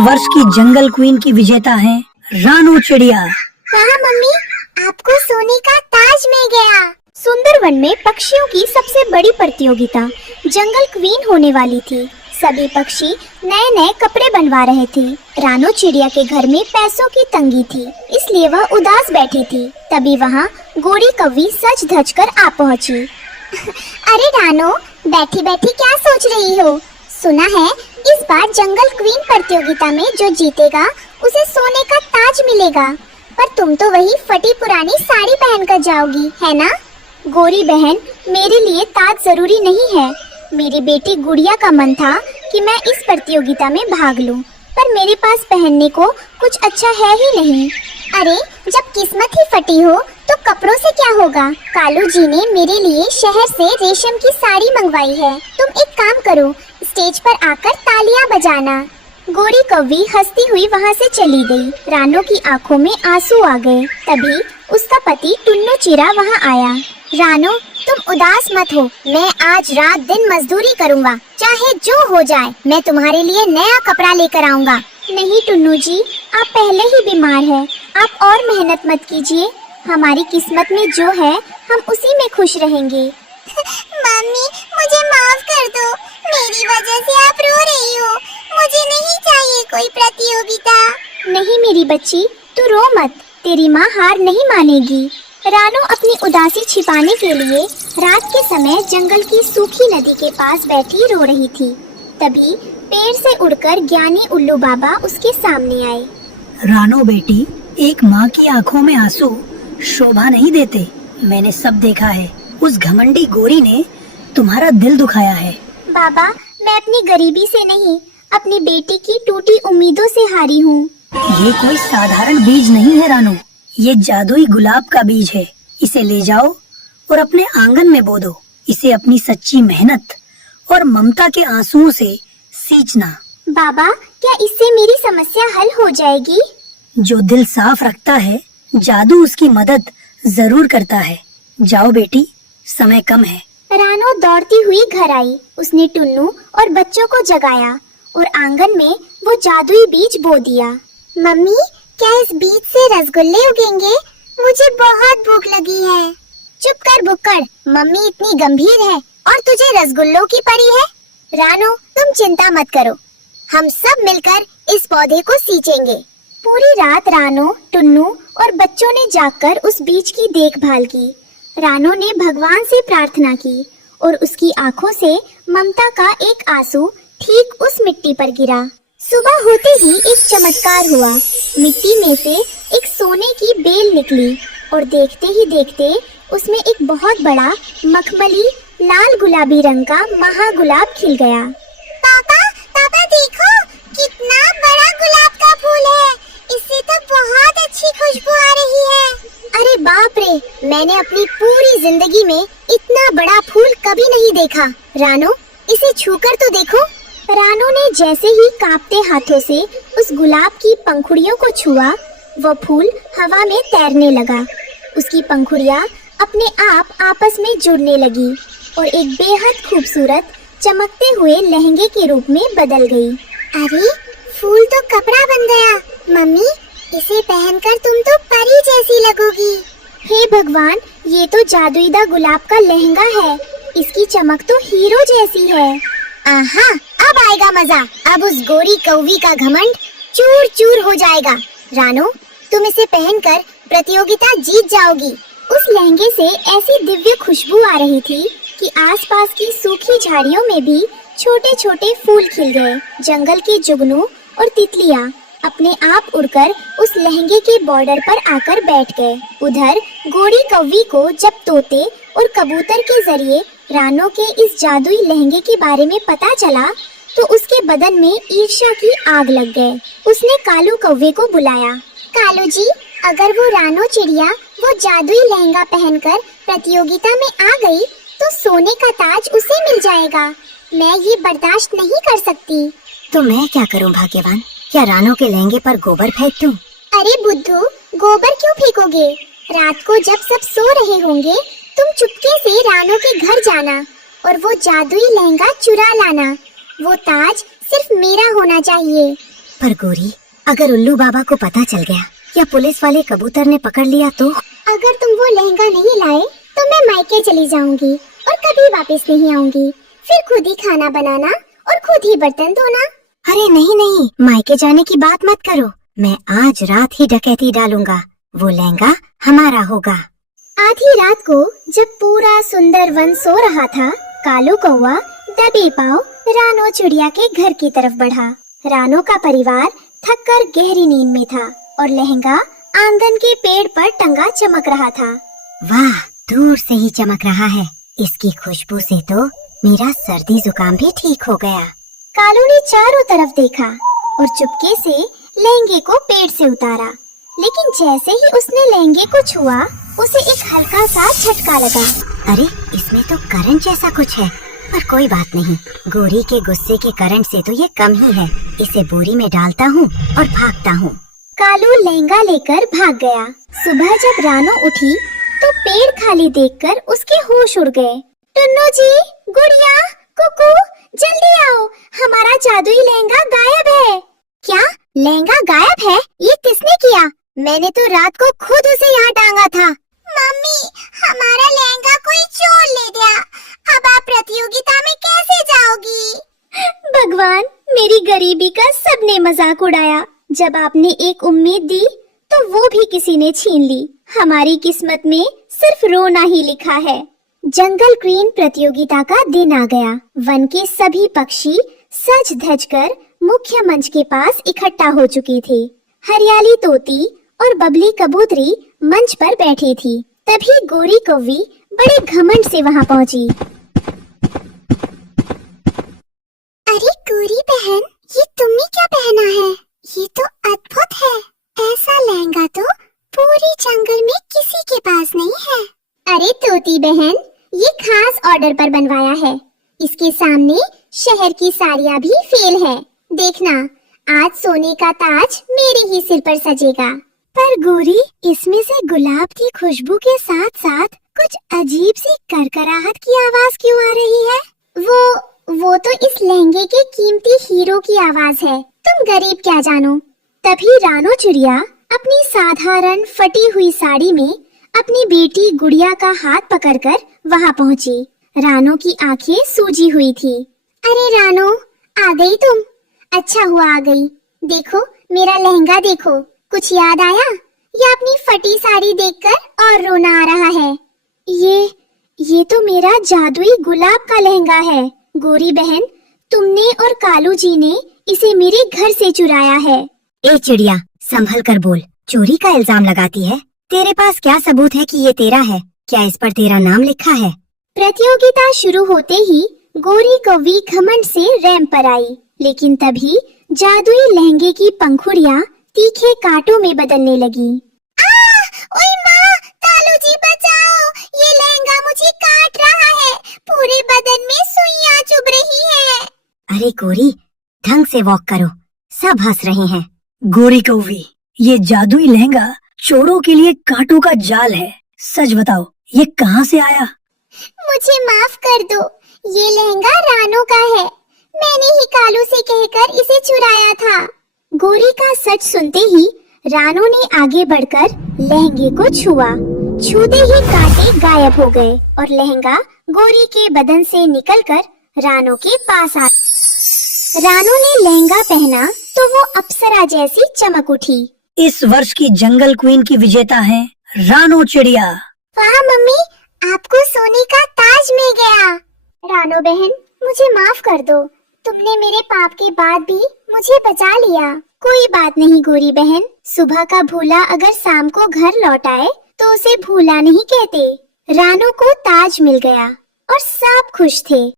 वर्ष की जंगल क्वीन की विजेता है रानू चिड़िया। हाँ मम्मी, आपको सोने का ताज मिल गया। सुंदरवन में पक्षियों की सबसे बड़ी प्रतियोगिता जंगल क्वीन होने वाली थी। सभी पक्षी नए नए कपड़े बनवा रहे थे। रानू चिड़िया के घर में पैसों की तंगी थी, इसलिए वह उदास बैठी थी। तभी वहाँ गोरी कौवी सज धज कर आ पहुँची। अरे रानू, बैठी बैठी क्या सोच रही हो? सुना है इस बार जंगल क्वीन प्रतियोगिता में जो जीतेगा उसे सोने का ताज मिलेगा। पर तुम तो वही फटी पुरानी साड़ी पहनकर जाओगी, है ना? गोरी बहन, मेरे लिए ताज जरूरी नहीं है। मेरी बेटी गुड़िया का मन था कि मैं इस प्रतियोगिता में भाग लूं, पर मेरे पास पहनने को कुछ अच्छा है ही नहीं। अरे, जब किस्मत ही फटी हो तो कपड़ों से क्या होगा? कालू जी ने मेरे लिए शहर से रेशम की साड़ी मंगवाई है। तुम एक काम करो, स्टेज पर आकर तालियां बजाना। गोरी कौवी हंसती हुई वहाँ से चली गई। रानू की आंखों में आंसू आ गए। तभी उसका पति टुन्नू चिड़ा वहाँ आया। रानू, तुम उदास मत हो। मैं आज रात दिन मजदूरी करूँगा, चाहे जो हो जाए। मैं तुम्हारे लिए नया कपड़ा लेकर आऊँगा। नहीं टुन्नू जी, आप पहले ही बीमार हैं। आप और मेहनत मत कीजिए। हमारी किस्मत में जो है हम उसी में खुश रहेंगे। मम्मी, मुझे माफ कर दो। मेरी वजह से आप रो रही हो। मुझे नहीं चाहिए कोई प्रतियोगिता। नहीं मेरी बच्ची, तू रो मत। तेरी माँ हार नहीं मानेगी। रानू अपनी उदासी छिपाने के लिए रात के समय जंगल की सूखी नदी के पास बैठी रो रही थी। तभी पेड़ से उड़कर ज्ञानी उल्लू बाबा उसके सामने आए। रानू बेटी, एक माँ की आंखों में आंसू शोभा नहीं देते। मैंने सब देखा है। उस घमंडी गोरी ने तुम्हारा दिल दुखाया है। बाबा, मैं अपनी गरीबी से नहीं, अपनी बेटी की टूटी उम्मीदों से हारी हूँ। ये कोई साधारण बीज नहीं है रानू, ये जादुई गुलाब का बीज है। इसे ले जाओ और अपने आंगन में बो दो। इसे अपनी सच्ची मेहनत और ममता के आंसुओं से सींचना। बाबा, क्या इससे मेरी समस्या हल हो जाएगी? जो दिल साफ रखता है, जादू उसकी मदद जरूर करता है। जाओ बेटी, समय कम है। रानू दौड़ती हुई घर आई। उसने टुन्नू और बच्चों को जगाया और आंगन में वो जादुई बीज बो दिया। मम्मी, क्या इस बीज से रसगुल्ले उगेंगे? मुझे बहुत भूख लगी है। चुप कर बुक्कड़, मम्मी इतनी गंभीर है और तुझे रसगुल्लों की पड़ी है। रानू, तुम चिंता मत करो, हम सब मिलकर इस पौधे को सींचेंगे। पूरी रात रानू, टुन्नू और बच्चों ने जागकर उस बीज की देखभाल की। रानू ने भगवान से प्रार्थना की और उसकी आंखों से ममता का एक आंसू ठीक उस मिट्टी पर गिरा। सुबह होते ही एक चमत्कार हुआ। मिट्टी में से एक सोने की बेल निकली और देखते ही देखते उसमें एक बहुत बड़ा मखमली लाल गुलाबी रंग का महागुलाब खिल गया। पापा, पापा देखो, कितना बड़ा गुलाब का फूल है। इससे तो बहुत अच्छी खुशबू आ रही है। अरे बाप रे, मैंने अपनी पूरी जिंदगी में इतना बड़ा फूल कभी नहीं देखा। रानू, इसे छूकर तो देखो। रानू ने जैसे ही कांपते हाथों से उस गुलाब की पंखुड़ियों को छुआ, वो फूल हवा में तैरने लगा। उसकी पंखुड़ियाँ अपने आप आपस में जुड़ने लगी और एक बेहद खूबसूरत चमकते हुए लहंगे के रूप में बदल गई। अरे, फूल तो कपड़ा बन गया। मम्मी, इसे पहनकर तुम तो परी जैसी लगोगी। हे भगवान, ये तो जादुईदा गुलाब का लहंगा है। इसकी चमक तो हीरो जैसी है। आहा, अब आएगा मजा। अब उस गोरी कौवी का घमंड चूर चूर हो जाएगा। रानू, तुम इसे पहनकर प्रतियोगिता जीत जाओगी। उस लहंगे से ऐसी दिव्य खुशबू आ रही थी कि आसपास की सूखी झाड़ियों में भी छोटे छोटे फूल खिल गए। जंगल के जुगनू और तितलियाँ अपने आप उड़कर उस लहंगे के बॉर्डर पर आकर बैठ गए। उधर गोरी कौवी को जब तोते और कबूतर के जरिए रानू के इस जादुई लहंगे के बारे में पता चला तो उसके बदन में ईर्ष्या की आग लग गए। उसने कालू कौवे को बुलाया। कालू जी, अगर वो रानू चिड़िया वो जादुई लहंगा पहनकर प्रतियोगिता में आ गई तो सोने का ताज उसे मिल जाएगा। मैं ये बर्दाश्त नहीं कर सकती। तो मैं क्या करूं भाग्यवान? क्या रानू के लहंगे पर गोबर फेंक दूं? अरे बुद्धू, गोबर क्यों फेंकोगे? रात को जब सब सो रहे होंगे तुम चुपके से रानू के घर जाना और वो जादुई लहंगा चुरा लाना। वो ताज सिर्फ मेरा होना चाहिए। पर गोरी, अगर उल्लू बाबा को पता चल गया या पुलिस वाले कबूतर ने पकड़ लिया तो? अगर तुम वो लहंगा नहीं लाए तो मैं मायके चली जाऊंगी और कभी वापस नहीं आऊंगी। फिर खुद ही खाना बनाना और खुद ही बर्तन धोना। अरे नहीं नहीं, मायके जाने की बात मत करो। मैं आज रात ही डकैती डालूंगा। वो लहंगा हमारा होगा। आधी रात को जब पूरा सुंदर वन सो रहा था, कालू कौवा दबे पांव रानो चिड़िया के घर की तरफ बढ़ा। रानो का परिवार थककर गहरी नींद में था और लहंगा आंगन के पेड़ पर टंगा चमक रहा था। वाह, दूर से ही चमक रहा है। इसकी खुशबू से तो मेरा सर्दी जुकाम भी ठीक हो गया। कालू ने चारों तरफ देखा और चुपके से लहंगे को पेड़ से उतारा, लेकिन जैसे ही उसने लहंगे को छुआ, उसे एक हल्का सा झटका लगा। अरे, इसमें तो करंट जैसा कुछ है, पर कोई बात नहीं। गोरी के गुस्से के करंट से तो ये कम ही है। इसे बोरी में डालता हूँ और भागता हूँ। कालू लहंगा लेकर भाग गया। सुबह जब रानो उठी तो पेड़ खाली देखकर उसके होश उड़ गए। टुन्नू जी, गुड़िया, कुकू, जल्दी आओ, हमारा जादुई लहंगा गायब है। क्या? लहंगा गायब है? ये किसने किया? मैंने तो रात को खुद उसे यहाँ टांगा था। मम्मी, हमारा लहंगा कोई चोर ले गया। अब आप प्रतियोगिता में कैसे जाओगी? भगवान, मेरी गरीबी का सबने मजाक उड़ाया। जब आपने एक उम्मीद दी तो वो भी किसी ने छीन ली। हमारी किस्मत में सिर्फ रोना ही लिखा है। जंगल क्वीन प्रतियोगिता का दिन आ गया। वन के सभी पक्षी सज धज कर मुख्य मंच के पास इकट्ठा हो चुके थे। हरियाली तोती और बबली कबूतरी मंच पर बैठी थी। तभी गोरी कौवी बड़े घमंड से वहां पहुंची। अरे गोरी बहन, ये तुमने क्या पहना है? ये तो अद्भुत है। ऐसा लहंगा तो पूरी जंगल में किसी के पास नहीं है। अरे तोती बहन, ये खास ऑर्डर पर बनवाया है। इसके सामने शहर की साड़ियाँ भी फेल है। देखना, आज सोने का ताज मेरे ही सिर पर सजेगा। पर गोरी, इसमें से गुलाब की खुशबू के साथ साथ कुछ अजीब सी करकराहट की आवाज क्यों आ रही है? वो तो इस लहंगे के कीमती हीरो की आवाज है। तुम गरीब क्या जानो। तभी रानो चिड़िया अपनी साधारण फटी हुई साड़ी में अपनी बेटी गुड़िया का हाथ पकड़कर वहां पहुंची। रानो की आंखें सूजी हुई थी। अरे रानो, आ गई तुम? अच्छा हुआ आ गई। देखो, मेरा लहंगा देखो। कुछ याद आया या अपनी फटी साड़ी देखकर और रोना आ रहा है? ये तो मेरा जादुई गुलाब का लहंगा है। गोरी बहन, तुमने और कालू जी ने इसे मेरे घर से चुराया है। ए चिड़िया, संभल कर बोल। चोरी का इल्जाम लगाती है। तेरे पास क्या सबूत है कि ये तेरा है? क्या इस पर तेरा नाम लिखा है? प्रतियोगिता शुरू होते ही गोरी कौवी घमंड से रैंप पर आई, लेकिन तभी जादुई लहंगे की पंखुड़ियाँ तीखे कांटों में बदलने लगी। ओए माँ, कालू जी बचाओ, ये लहंगा मुझे काट रहा है। पूरे बदन में सुइयां चुभ रही है। अरे गोरी, ढंग से वॉक करो, सब हंस रहे हैं। गोरी कौवी, ये जादुई लहंगा चोरों के लिए कांटों का जाल है। सच बताओ, ये कहाँ से आया? मुझे माफ कर दो, ये लहंगा रानो का है। मैंने ही कालू से कहकर इसे चुराया था। गोरी का सच सुनते ही रानो ने आगे बढ़कर लहंगे को छुआ। छूते ही कांटे गायब हो गए और लहंगा गोरी के बदन से निकलकर रानो के पास आ। रानो ने लहंगा पहना तो वो अप्सरा जैसी चमक उठी। इस वर्ष की जंगल क्वीन की विजेता है रानो चिड़िया। वाह मम्मी, आपको सोने का ताज मिल गया। रानो बहन, मुझे माफ कर दो। तुमने मेरे पाप के बाद भी मुझे बचा लिया। कोई बात नहीं गोरी बहन, सुबह का भूला अगर शाम को घर लौट आए तो उसे भूला नहीं कहते। रानो को ताज मिल गया और सब खुश थे।